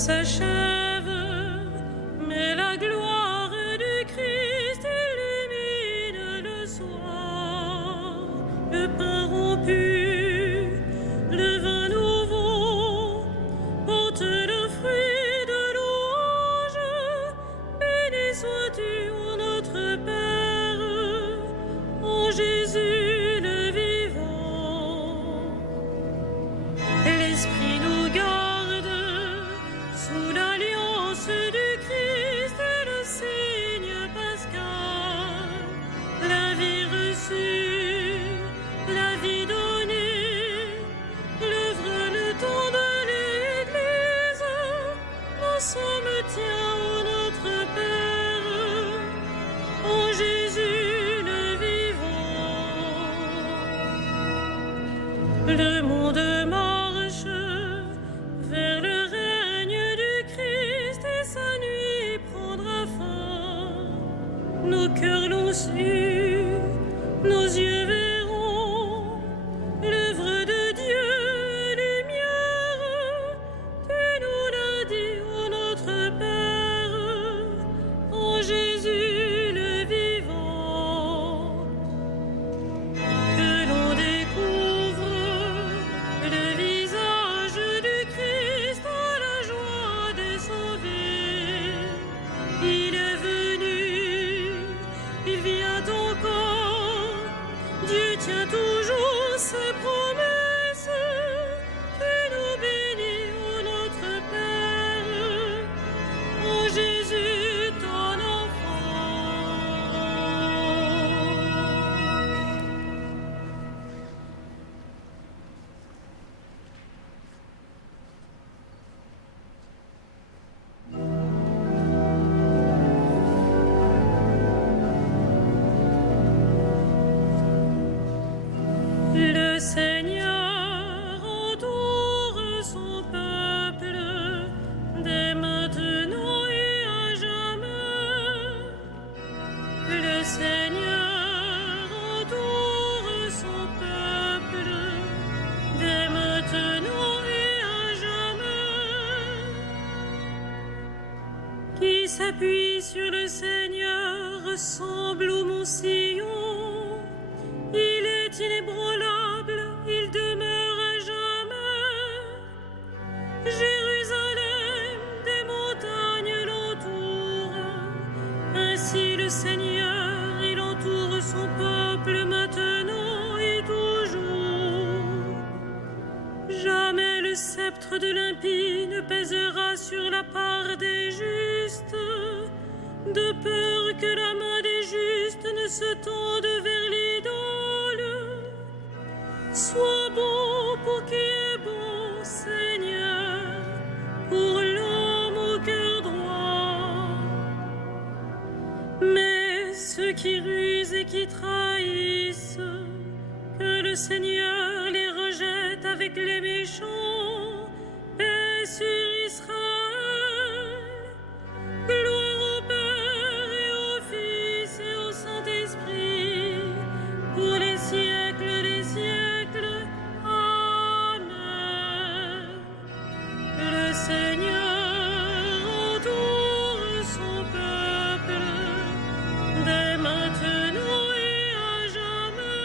s'achève, mais la gloire du Christ illumine le soir. Le pain rompu, le vin nouveau, porte le fruit de louange. Béni sois-tu, ô notre Père, en Jésus le vivant. L'Esprit nous garde sous l'alliance du Christ et le signe pascal. La vie reçue, la vie donnée, l'œuvre, le temps de l'Église, nous sommes tiens, ô notre Père, en Jésus le vivant. Le monde marche vers le règne du Christ et sa nuit prendra fin. Nos cœurs l'ont su, nos yeux verront l'œuvre de Dieu, lumière. Tu nous l'as dit, ô notre Père, en Jésus le vivant. Que l'on découvre le visage du Christ à la joie des sauvés. Il est venu, il vient encore. Dieu tient toujours ses promesses. Tu nous bénis, ô notre Père, en Jésus ton enfant. Le Seigneur entoure son peuple dès maintenant et à jamais. Le Seigneur entoure son peuple dès maintenant et à jamais. Qui s'appuie sur le Seigneur ressemble au mont Sion. Il est inébranlable, il demeure à jamais. Jérusalem, des montagnes l'entourent. Ainsi le Seigneur, il entoure son peuple maintenant et toujours. Jamais le sceptre de l'impie ne pèsera sur la part des justes, de peur que la main des justes ne se tende vers l'idole. Sois bon pour qui est bon, Seigneur, pour l'homme au cœur droit. Mais ceux qui rusent et qui trahissent, que le Seigneur les rejette avec les méchants. Paix sur Israël. Gloire au Père et au Fils et au Saint-Esprit, pour les siècles des siècles. Amen. Le Seigneur entoure son peuple dès maintenant et à jamais.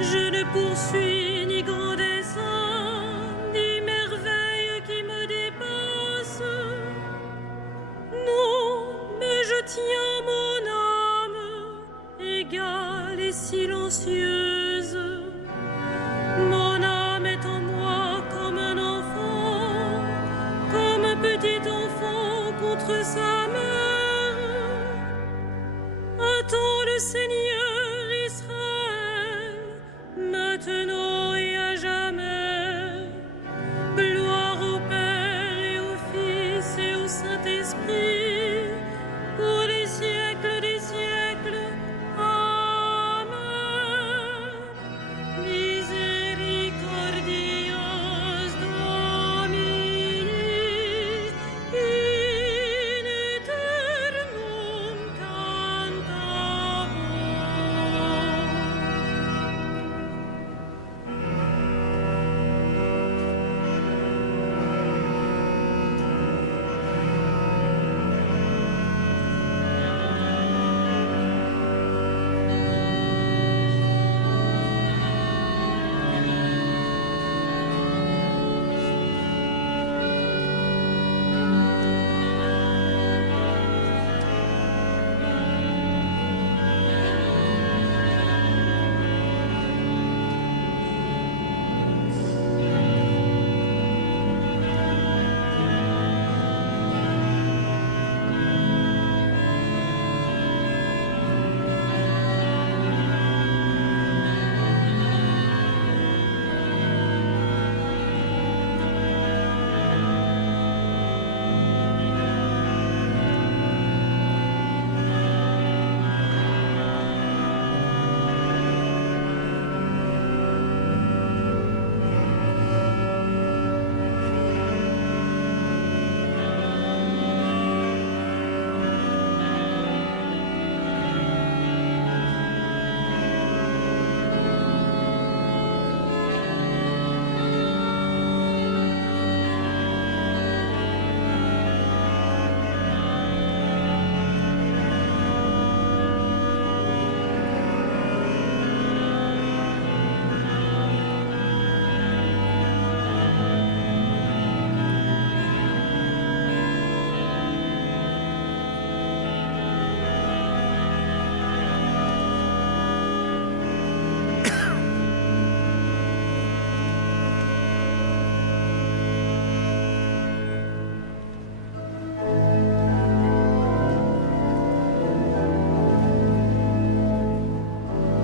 Je ne poursuis ni grand dessein, ni merveille qui me dépasse. Non, mais je tiens mon âme égale et silencieuse. Mon âme est en moi comme un enfant, comme un petit enfant contre sa mère. Attends le Seigneur Israël, maintenant et à jamais. Gloire au Père et au Fils et au Saint-Esprit, pour les siècles des siècles. Amen. Misericordias Domini, in aeternum cantabunt.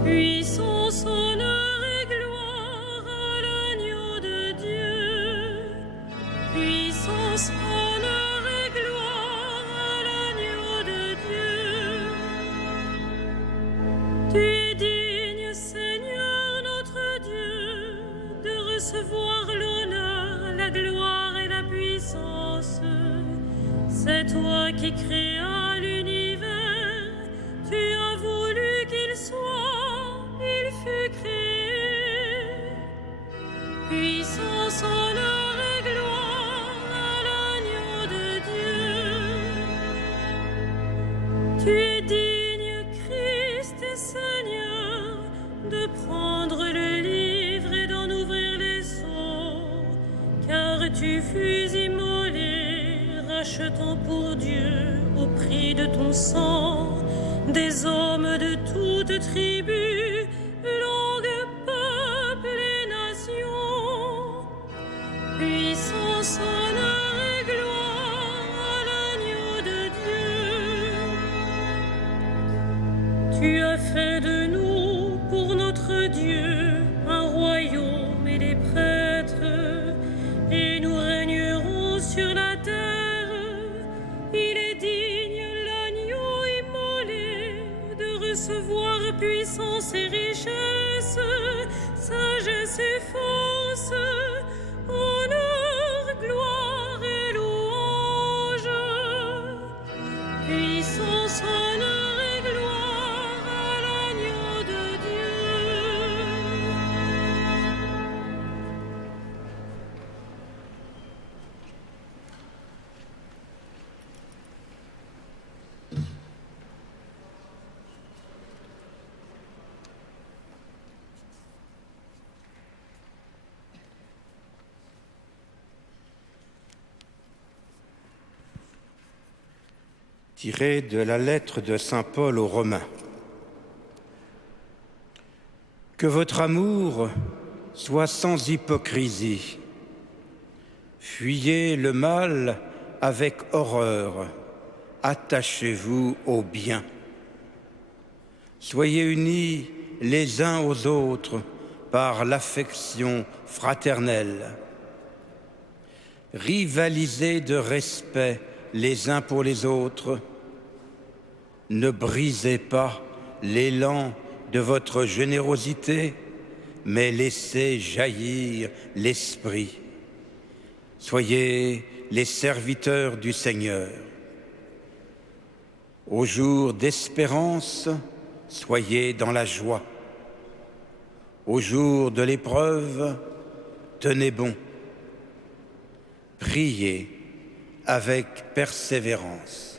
Puissance, honneur et gloire à l'agneau de Dieu. Puissance, honneur et gloire à l'agneau de Dieu. Tu es digne, Seigneur notre Dieu, de recevoir l'honneur, la gloire et la puissance. C'est toi qui créas l'univers. Tu as voulu qu'il soit, il fut créé. Puissance, honneur et gloire à l'agneau de Dieu. Tu es digne, Christ et Seigneur, de prendre le livre et d'en ouvrir les sceaux, car tu fus immolé, rachetant pour Dieu au prix de ton sang des hommes de toutes tribus, langues, peuples et nations. Puissance, honneur et gloire à l'agneau de Dieu. Tu as fait de nous, pour notre Dieu, un royaume et des prêtres, et nous régnerons sur la terre. Il est digne, l'agneau immolé, de recevoir puissance et richesse, sagesse et force, honneur, gloire et louange. Puissance, honneur et gloire à l'agneau de Dieu. Tiré de la lettre de saint Paul aux Romains. Que votre amour soit sans hypocrisie. Fuyez le mal avec horreur. Attachez-vous au bien. Soyez unis les uns aux autres par l'affection fraternelle. Rivalisez de respect les uns pour les autres. Ne brisez pas l'élan de votre générosité, mais laissez jaillir l'esprit. Soyez les serviteurs du Seigneur. Au jour d'espérance, soyez dans la joie. Au jour de l'épreuve, tenez bon. Priez avec persévérance.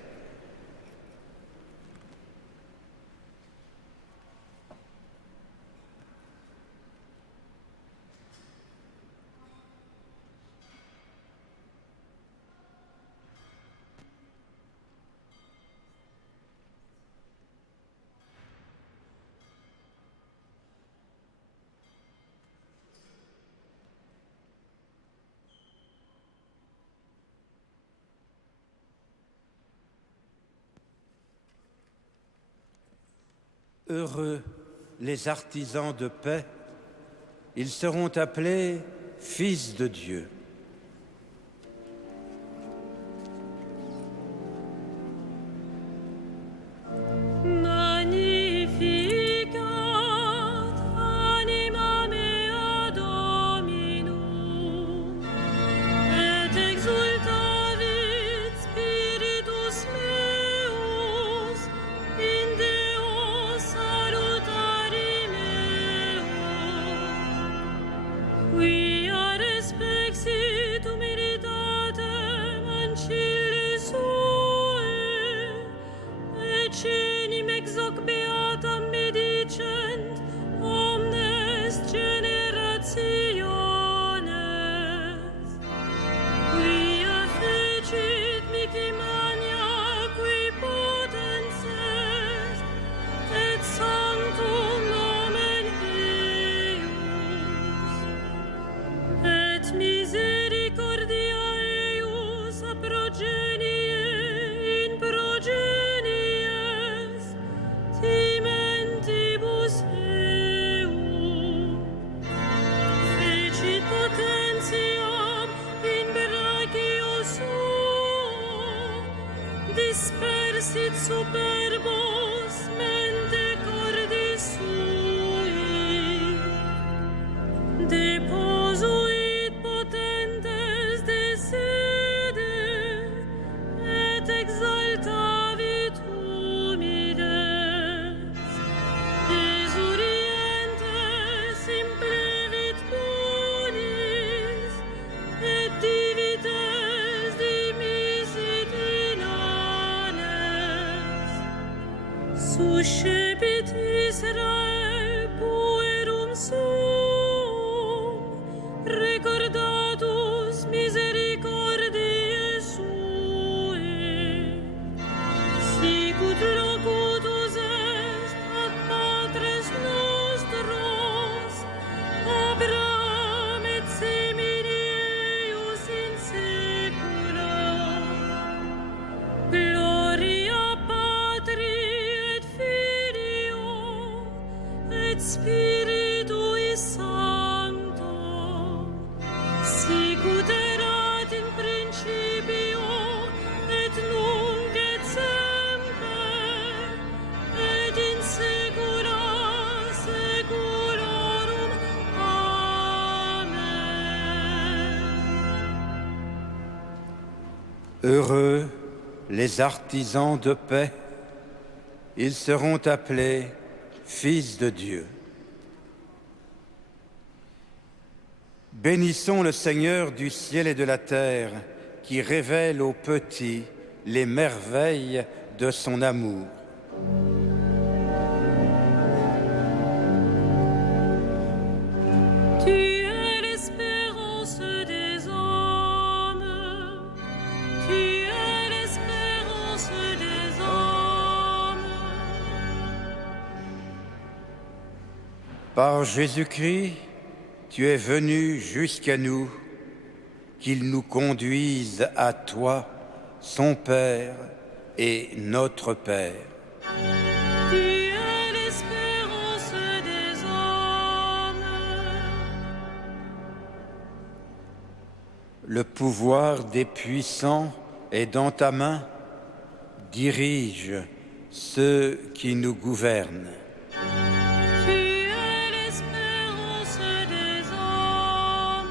Heureux les artisans de paix, ils seront appelés fils de Dieu. Dispersit superbos mente cordis sui, deposuit potentes de sede, et exaltavit humides, esurientes implevit punis, et divides dimisit in suscepit Israel puerum sum, recordatus misericordiae sui, sicut locutus est ad patres nostros, Abraham et semini eius in saecula. Gloria Patri Spiritui Sancto, sicut erat in principio, et nunc et semper, et in saecula saeculorum. Amen. Heureux les artisans de paix, ils seront appelés fils de Dieu. Bénissons le Seigneur du ciel et de la terre, qui révèle aux petits les merveilles de son amour. Tu es l'espérance des hommes, tu es l'espérance des Par Jésus-Christ, tu es venu jusqu'à nous, qu'il nous conduise à toi, son Père et notre Père. Tu es l'espérance des hommes. Le pouvoir des puissants est dans ta main. Dirige ceux qui nous gouvernent. Tu es l'espérance des hommes.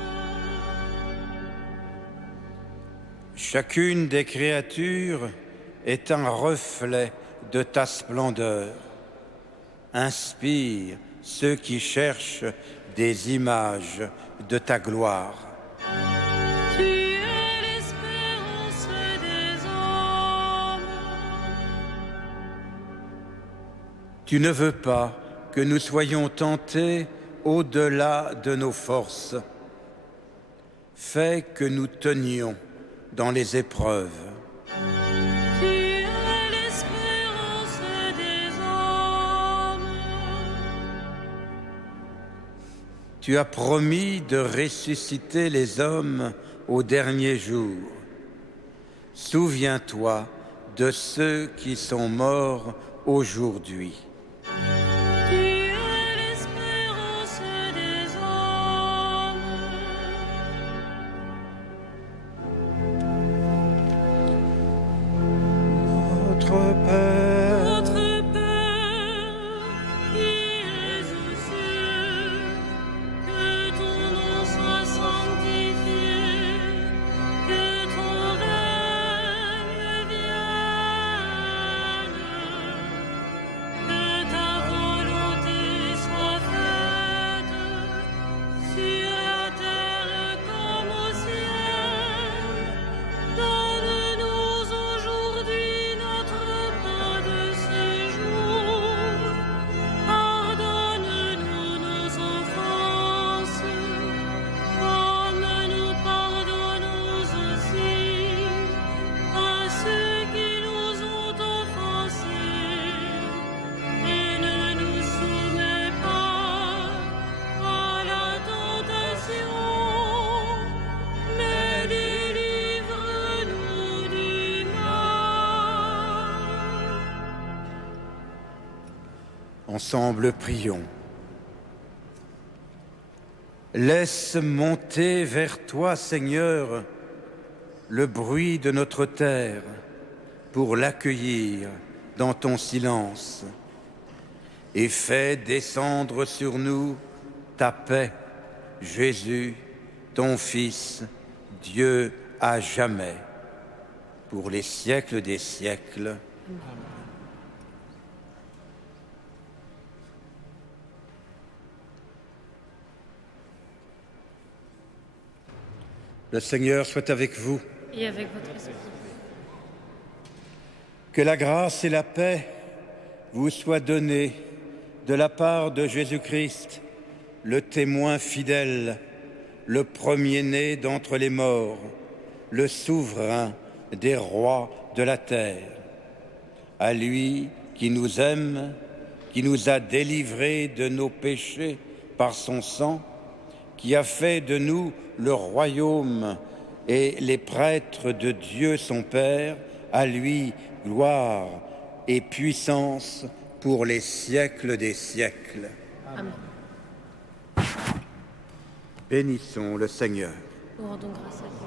Chacune des créatures est un reflet de ta splendeur. Inspire ceux qui cherchent des images de ta gloire. Tu es l'espérance des hommes. Tu ne veux pas que nous soyons tentés au-delà de nos forces. Fais que nous tenions dans les épreuves. Tu es l'espérance des hommes. Tu as promis de ressusciter les hommes au dernier jour. Souviens-toi de ceux qui sont morts aujourd'hui. Tu es l'espérance des hommes. Notre Père, Notre Père, qui es aux cieux, que ton nom soit sanctifié, que ton règne vienne, que ta volonté soit faite, sur la terre comme au ciel. Donne-nous aujourd'hui notre pain de ce jour. Pardonne-nous nos offenses, comme nous pardonnons aussi à ceux qui nous ont offensés. Et ne nous soumets pas à la tentation, mais délivre-nous du mal. ensemble prions. Laisse monter vers toi, Seigneur, le bruit de notre terre pour l'accueillir dans ton silence. Et fais descendre sur nous ta paix, Jésus, ton Fils, Dieu à jamais, pour les siècles des siècles. Le Seigneur soit avec vous. Et avec votre esprit. Que la grâce et la paix vous soient données de la part de Jésus-Christ, le témoin fidèle, le premier-né d'entre les morts, le souverain des rois de la terre. À lui qui nous aime, qui nous a délivrés de nos péchés par son sang, qui a fait de nous le royaume et les prêtres de Dieu son Père, à lui gloire et puissance pour les siècles des siècles. Amen. Bénissons le Seigneur. Nous rendons grâce à Dieu.